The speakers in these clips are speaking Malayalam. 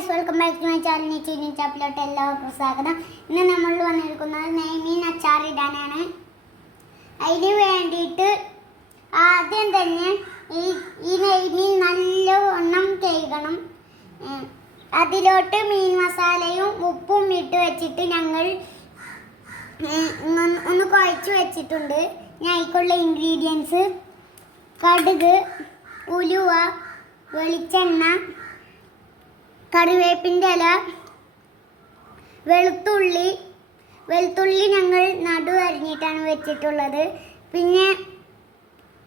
Guys, welcome back to my channel. ചീനി ചാപ്പിലോട്ട് എല്ലാവർക്കും സ്വാഗതം. ഇന്ന് നമ്മൾ വന്നിരിക്കുന്നത് നെയ്മീൻ അച്ചാറിടാനാണ്. അതിന് വേണ്ടിയിട്ട് ആദ്യം തന്നെ ഈ നെയ്മീൻ നല്ലവണ്ണം കഴുകണം. അതിലോട്ട് മീൻ മസാലയും ഉപ്പും ഇട്ട് വെച്ചിട്ട് ഞങ്ങൾ ഒന്ന് കുഴച്ച് വെച്ചിട്ടുണ്ട്. അതിലേക്കുള്ള ഇൻഗ്രീഡിയൻസ്: കടുക്, ഉലുവ, വെളിച്ചെണ്ണ, കറിവേപ്പിൻ്റെ ഇല, വെളുത്തുള്ളി ഞങ്ങൾ നടു അരിഞ്ഞിട്ടാണ് വെച്ചിട്ടുള്ളത്. പിന്നെ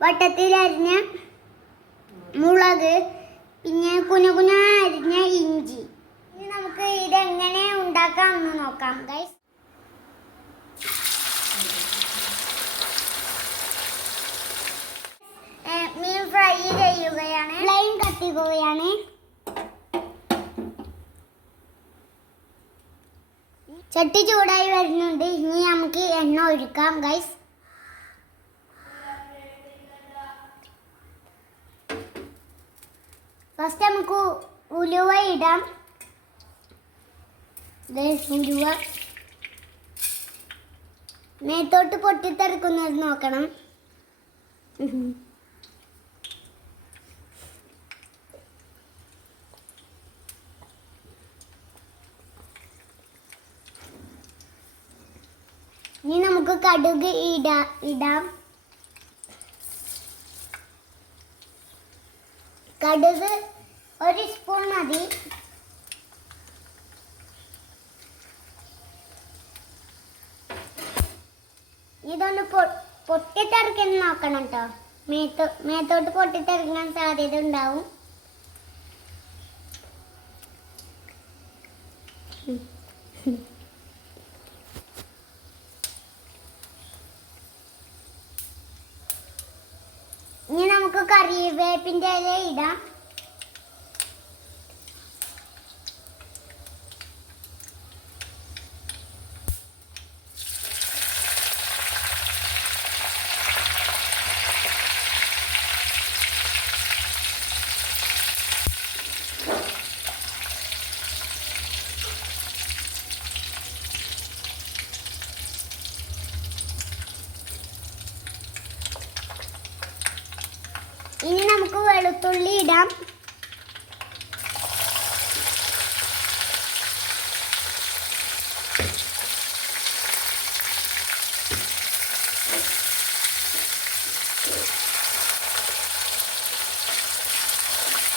വട്ടത്തിൽ അരിഞ്ഞ മുളക്, പിന്നെ കുനുകുന അരിഞ്ഞ ഇഞ്ചി. ഇനി നമുക്ക് ഇതെങ്ങനെ ഉണ്ടാക്കാം എന്ന് നോക്കാം ഗൈസ്. മീൻ ഫ്രൈ ചെയ്യുകയാണ്. ഫ്ലെയിം കത്തിക്കുകയാണ്. ചട്ടി ചൂടായി വരുന്നുണ്ട്. ഇനി നമുക്ക് എണ്ണ ഒഴിക്കാം ഗൈസ്. ഫസ്റ്റ് നമുക്ക് ഉലുവ ഇടാം. ഉലുവ മേത്തോട്ട് പൊട്ടിത്തെറിക്കുന്നത് നോക്കണം. ഇനി നമുക്ക് കടുക് ഇടാം. കടുക് 1 സ്പൂൺ മതി. ഇതൊന്ന് പൊട്ടിത്തെറിക്കുന്ന നോക്കണം കേട്ടോ. മേത്തോട്ട് പൊട്ടിത്തെറിക്കാൻ സാധ്യത ഉണ്ടാവും. ഇനി നമുക്ക് കറിവേപ്പിൻ്റെ ഇല ഇടാം. ഇനി നമുക്ക് വെളുത്തുള്ളി ഇടാം.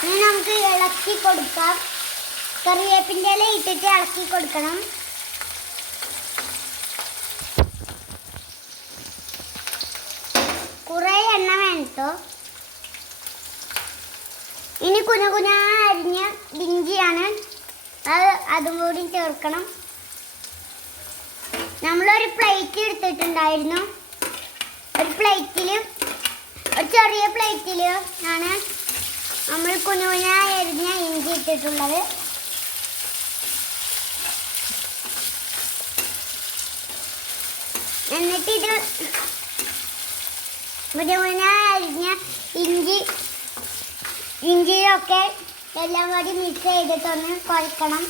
ഇനി നമുക്ക് ഇളക്കി കൊടുക്കാം. കറിവേപ്പിൻ്റെ ഇല ഇട്ടിട്ട് ഇളക്കി കൊടുക്കണം. കുറേ എണ്ണ വേണ്ടോ. ഇനി കുനുകുന അരിഞ്ഞ ഇഞ്ചിയാണ്, അതും കൂടി ചേർക്കണം. നമ്മളൊരു പ്ലേറ്റ് എടുത്തിട്ടുണ്ടായിരുന്നു. ഒരു ചെറിയ പ്ലേറ്റിൽ ആണ് നമ്മൾ കുനുകുന അരിഞ്ഞ ഇഞ്ചി ഇട്ടിട്ടുള്ളത്. എന്നിട്ട് ഇത് കുനുകുന അരിഞ്ഞ ഇഞ്ചിയൊക്കെ എല്ലാം കൂടി മിക്സ് ചെയ്തിട്ടൊന്ന് കുഴക്കണം.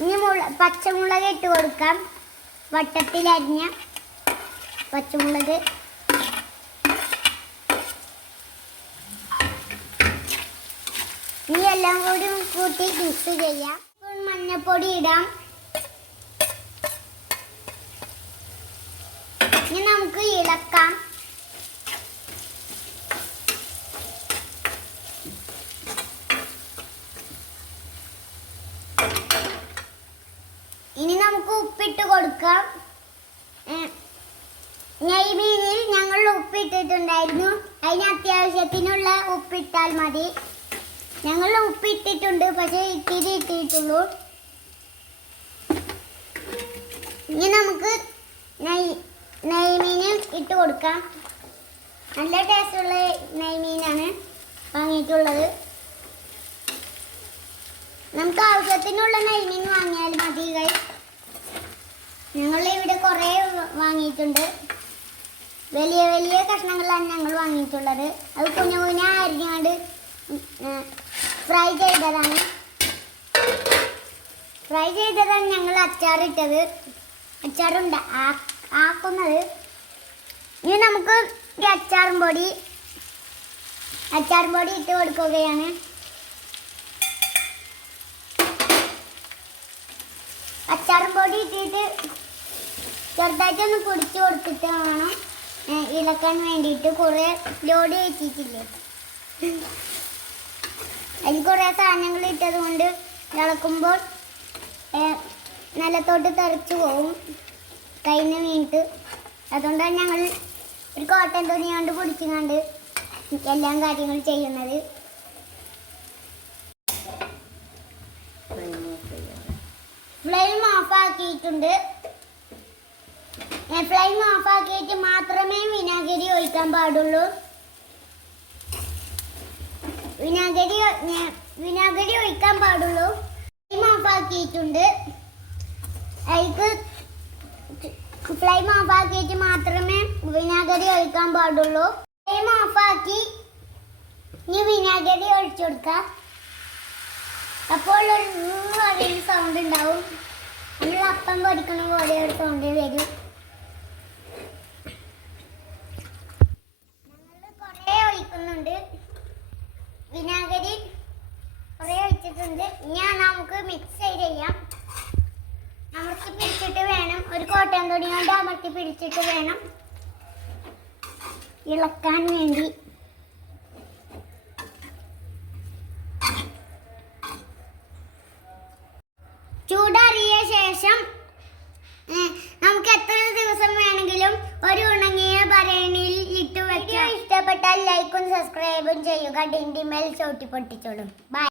ഇനി പച്ചമുളക് ഇട്ട് കൊടുക്കാം. വട്ടത്തിലരിഞ്ഞ പച്ചമുളക്. ഇനി എല്ലാം കൂടി കൂട്ടി മിക്സ് ചെയ്യാം. മഞ്ഞൾപ്പൊടി ഇടാം. ഇനി നമുക്ക് ഇളക്കാം. ഇനി നമുക്ക് ഉപ്പിട്ട് കൊടുക്കാം. നെയ്മീനിൽ ഞങ്ങൾ ഉപ്പിട്ടിട്ടുണ്ടായിരുന്നു. അതിന് അത്യാവശ്യത്തിനുള്ള ഉപ്പിട്ടാൽ മതി. ഞങ്ങൾ ഉപ്പിട്ടിട്ടുണ്ട്, പക്ഷേ ഇത്തിരി ഇട്ടിട്ടുള്ളൂ. ഇനി നമുക്ക് നെയ്മീൻ ഇട്ട് കൊടുക്കാം. നല്ല ടേസ്റ്റുള്ള നെയ്മീനാണ് വാങ്ങിയിട്ടുള്ളത്. നമുക്ക് ആവശ്യത്തിനുള്ള നെയ്മീൻ വാങ്ങിയാൽ മതി ഗൈസ്. ഞങ്ങൾ ഇവിടെ കുറേ വാങ്ങിയിട്ടുണ്ട്. വലിയ വലിയ കഷ്ണങ്ങളാണ് ഞങ്ങൾ വാങ്ങിയിട്ടുള്ളത്. അത് കുഞ്ഞു കുഞ്ഞ അരിഞ്ഞാണ്ട് ഫ്രൈ ചെയ്തതാണ്. ഞങ്ങൾ അച്ചാറിട്ടത്, ആക്കുന്നത്. ഇനി നമുക്ക് ഈ അച്ചാറും പൊടി ഇട്ട് കൊടുക്കുകയാണ്. അച്ചാറും പൊടി ഇട്ടിട്ട് ചെറുതായിട്ടൊന്ന് പൊടിച്ച് കൊടുത്തിട്ട് വേണം ഇളക്കാൻ വേണ്ടിയിട്ട്. കുറേ ലോഡ് കയറ്റിയിട്ടില്ലേ, അതിൽ കുറേ സാധനങ്ങൾ ഇട്ടത് കൊണ്ട് ഇളക്കുമ്പോൾ നിലത്തോട്ട് തെറിച്ച് പോവും, കയ്യിൽ നിന്ന് വീണിട്ട്. അതുകൊണ്ടാണ് ഞങ്ങൾ ഒരു കോട്ടൺ തുണി കൊണ്ട് പൊടിച്ചുകൊണ്ട് എല്ലാ കാര്യങ്ങളും ചെയ്യുന്നത്. ഫ്ലെയിം ഓഫാക്കിയിട്ടുണ്ട്. ഫ്ലെയിം ഓഫാക്കിയിട്ട് മാത്രമേ വിനാഗിരി ഒഴിക്കാൻ പാടുള്ളൂ. വിനാഗിരി ഒഴിക്കാൻ പാടുള്ളൂ. ഫ്ലെയിം ഓഫാക്കിയിട്ടുണ്ട്. ഫ്ലെയിം ഓഫാക്കിയിട്ട് മാത്രമേ വിനാഗിരി ഒഴിക്കാൻ പാടുള്ളൂ. ഫ്ലെയിം ഓഫാക്കി ഇനി വിനാഗിരി ഒഴിച്ചു കൊടുക്കാം. അപ്പോൾ ഒരു സൗണ്ട് ഉണ്ടാവും. നമ്മൾ അപ്പം പൊടിക്കുന്ന പോലെ ഒരു സൗണ്ട് വരും. ഞങ്ങൾ കുറേ ഒഴിക്കുന്നുണ്ട്, വിനാഗിരി കുറേ ഒഴിച്ചിട്ടുണ്ട്. ഞാൻ നമുക്ക് മിക്സ് ചെയ്യാം. അമർത്തി പിടിച്ചിട്ട് വേണം, ഒരു കോട്ടൺ തുണി കൊണ്ട് അമർത്തി പിടിച്ചിട്ട് വേണം ഇളക്കാൻ വേണ്ടി. ചൂടാറിയ ശേഷം നമുക്ക് എത്ര ദിവസം വേണമെങ്കിലും ഒരു ഉണങ്ങിയ ഭരണിയിൽ ഇട്ട് വയ്ക്കാം. ഇഷ്ടപ്പെട്ടാൽ ലൈക്കും സബ്സ്ക്രൈബും ചെയ്യുക. ഡിൻഡിമേൽ ചവിട്ടി പൊട്ടിച്ചോളും. ബൈ.